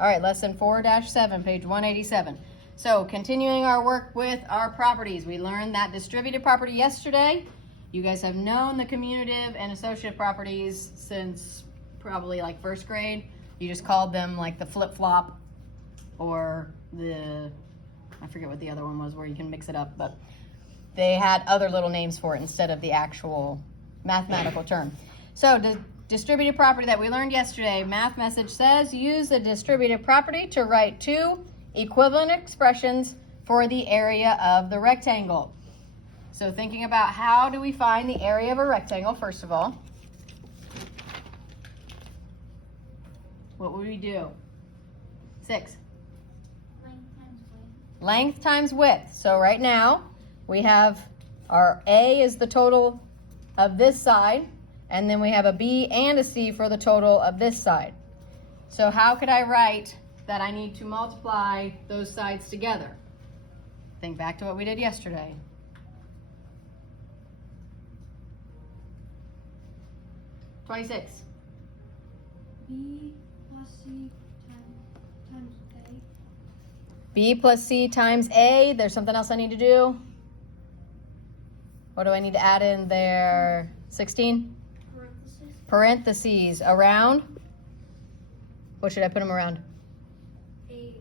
All right, lesson 4-7, page 187. So continuing our work with our properties, we learned that distributive property yesterday. You guys have known the commutative and associative properties since probably like first grade. You just called them like the flip-flop or the, I forget what the other one was where you can mix it up, but they had other little names for it instead of the actual mathematical term. So the distributive property that we learned yesterday, math message says, use the distributive property to write two equivalent expressions for the area of the rectangle. So thinking about how do we find the area of a rectangle, first of all, what would we do? 6. Length times width. Length times width. So right now we have our A is the total of this side, and then we have a B and a C for the total of this side. So how could I write that I need to multiply those sides together? Think back to what we did yesterday. $26. B plus C times A. B plus C times A. There's something else I need to do. What do I need to add in there? 16? Parentheses around. What should I put them around? A and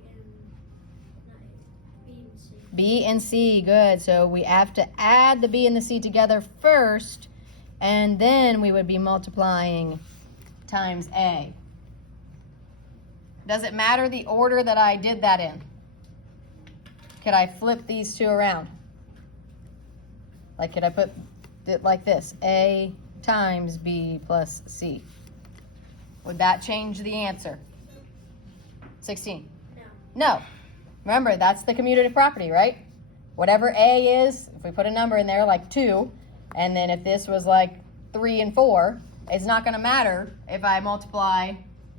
B and C. B and C, good. So we have to add the B and the C together first, and then we would be multiplying times A. Does it matter the order that I did that in? Could I flip these two around? Like, could I put it like this? A times B plus C. Would that change the answer? 16. No. Remember, that's the commutative property, right? Whatever A is, if we put a number in there like 2, and then if this was like 3 and 4, it's not going to matter if I multiply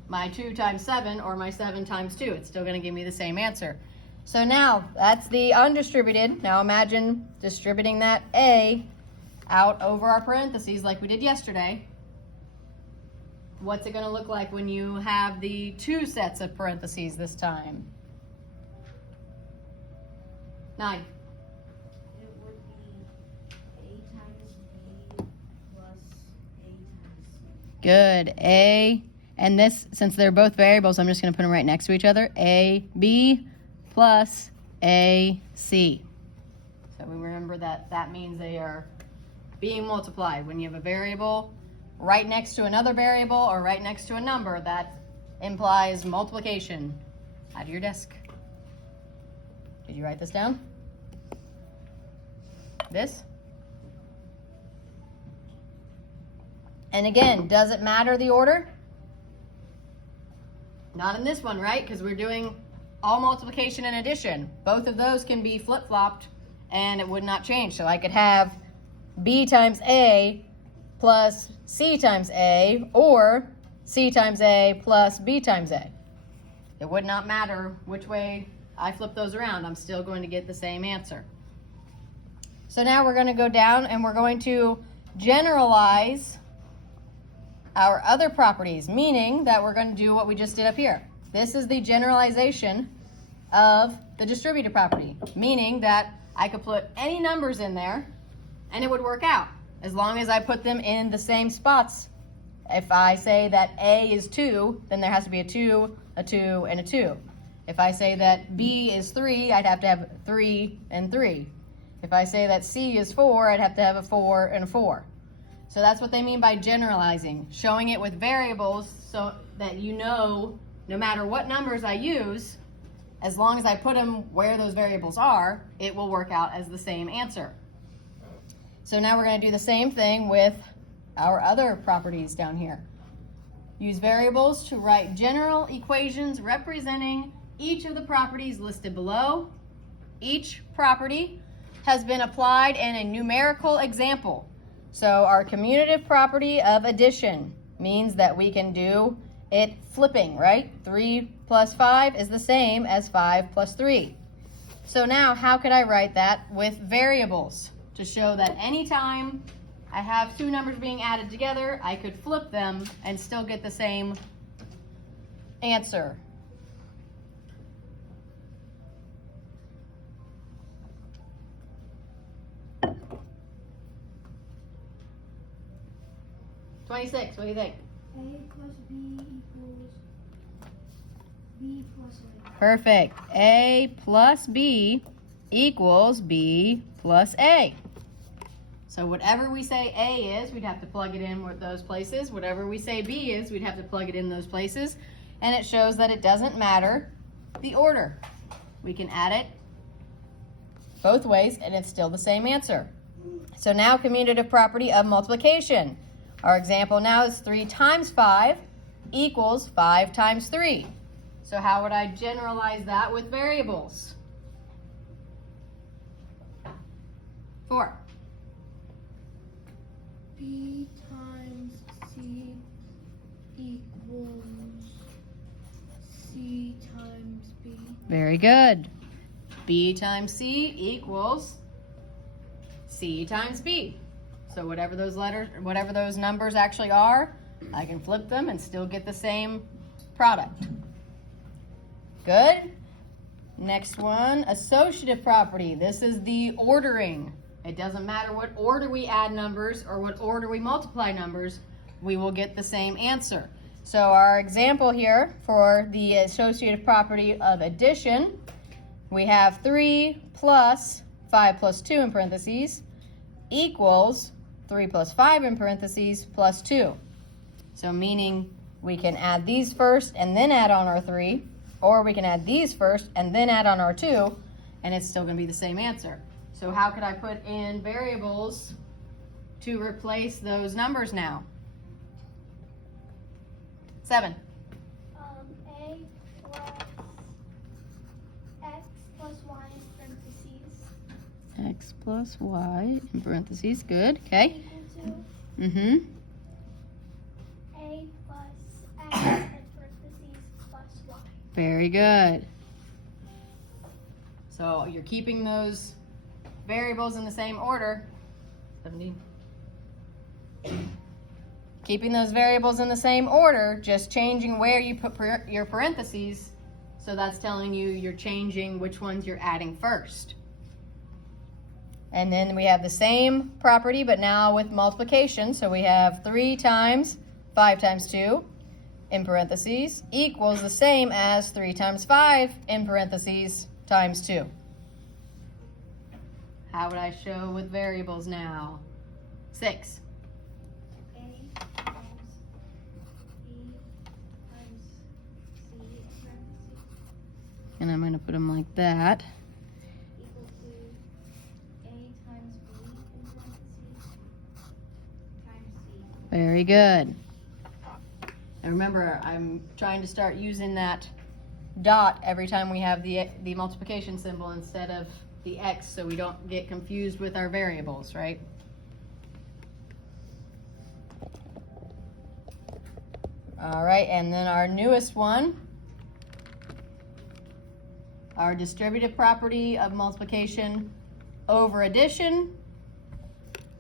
my 2 times 7 or my 7 times 2. It's still going to give me the same answer. So now, that's the undistributed. Now imagine distributing that A out over our parentheses like we did yesterday. What's it going to look like when you have the 2 sets of parentheses this time? 9. It would be A times B plus A times C. Good. A, and this, since they're both variables, I'm just going to put them right next to each other. A, B plus A, C. So we remember that that means they are being multiplied. When you have a variable right next to another variable or right next to a number, that implies multiplication. Out of your desk. Did you write this down? This? And again, does it matter the order? Not in this one, right? Because we're doing all multiplication and addition. Both of those can be flip-flopped and it would not change. So I could have B times A plus C times A, or C times A plus B times A. It would not matter which way I flip those around. I'm still going to get the same answer. So now we're going to go down and we're going to generalize our other properties, meaning that we're going to do what we just did up here. This is the generalization of the distributive property, meaning that I could put any numbers in there and it would work out as long as I put them in the same spots. If I say that A is 2, then there has to be a 2, a 2, and a 2. If I say that B is 3, I'd have to have 3 and 3. If I say that C is 4, I'd have to have a 4 and a 4. So that's what they mean by generalizing, showing it with variables so that you know no matter what numbers I use, as long as I put them where those variables are, it will work out as the same answer. So now we're going to do the same thing with our other properties down here. Use variables to write general equations representing each of the properties listed below. Each property has been applied in a numerical example. So our commutative property of addition means that we can do it flipping, right? 3 plus 5 is the same as 5 plus 3. So now how could I write that with variables? To show that anytime I have 2 numbers being added together, I could flip them and still get the same answer. 26, what do you think? A plus B equals B plus A. Perfect. A plus B equals B plus A. So whatever we say A is, we'd have to plug it in with those places. Whatever we say B is, we'd have to plug it in those places. And it shows that it doesn't matter the order. We can add it both ways and it's still the same answer. So now commutative property of multiplication. Our example now is 3 times 5 equals 5 times 3. So how would I generalize that with variables? 4. B times C equals C times B. Very good. B times C equals C times B. So whatever those letters, whatever those numbers actually are, I can flip them and still get the same product. Good. Next one, associative property. This is the ordering. It doesn't matter what order we add numbers or what order we multiply numbers, we will get the same answer. So our example here for the associative property of addition, we have 3 plus 5 plus 2 in parentheses equals 3 plus 5 in parentheses plus 2. So meaning we can add these first and then add on our 3, or we can add these first and then add on our 2, and it's still going to be the same answer. So how could I put in variables to replace those numbers now? 7. A plus X plus Y in parentheses X plus Y in parentheses. Good. Okay. equal to Mm-hmm. A plus X in parentheses plus Y. Very good. So you're keeping those variables in the same order. 17. Keeping those variables in the same order, just changing where you put your parentheses. So that's telling you you're changing which ones you're adding first. And then we have the same property, but now with multiplication. So we have 3 times 5 times 2 in parentheses equals the same as 3 times 5 in parentheses times 2. How would I show with variables now? 6. A times B times C in parentheses And I'm going to put them like that. equal to A times B in parentheses times C. Very good. And remember, I'm trying to start using that dot every time we have the multiplication symbol instead of the X, so we don't get confused with our variables, right? All right, and then our newest one, our distributive property of multiplication over addition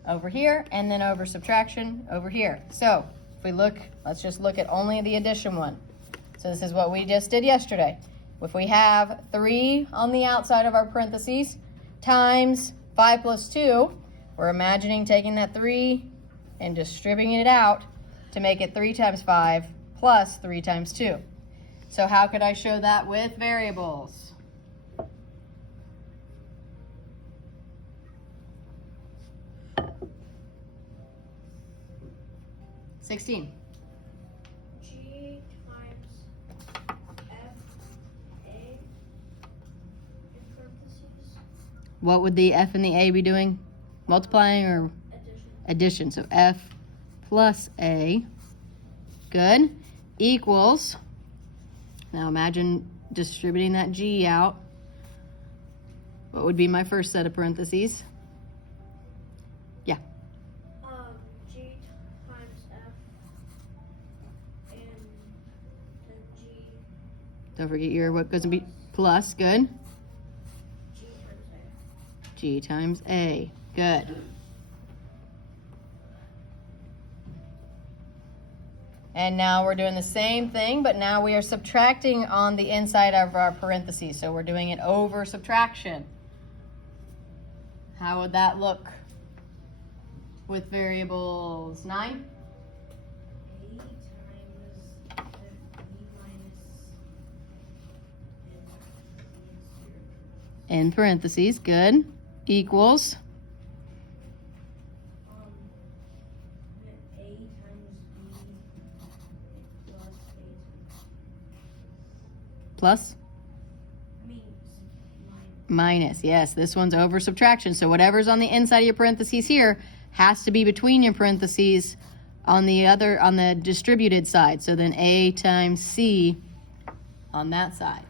over here, and then over subtraction over here. So if we look, let's just look at only the addition one. So this is what we just did yesterday. If we have 3 on the outside of our parentheses times 5 plus 2, we're imagining taking that 3 and distributing it out to make it 3 times 5 plus 3 times 2. So how could I show that with variables? $16. G times F A in parentheses What would the F and the A be doing? Multiplying or addition. addition? So F plus A, good, equals, now imagine distributing that G out. What would be my first set of parentheses? Yeah, G times F and then G don't forget your, what goes to be plus, good. G times A. G times A, good. And now we're doing the same thing, but now we are subtracting on the inside of our parentheses. So we're doing it over subtraction. How would that look with variables? 9? in parentheses, good, equals A times B plus plus I mean, minus. Yes, this one's over subtraction. So whatever's on the inside of your parentheses here has to be between your parentheses on the distributed side. So then A times C on that side.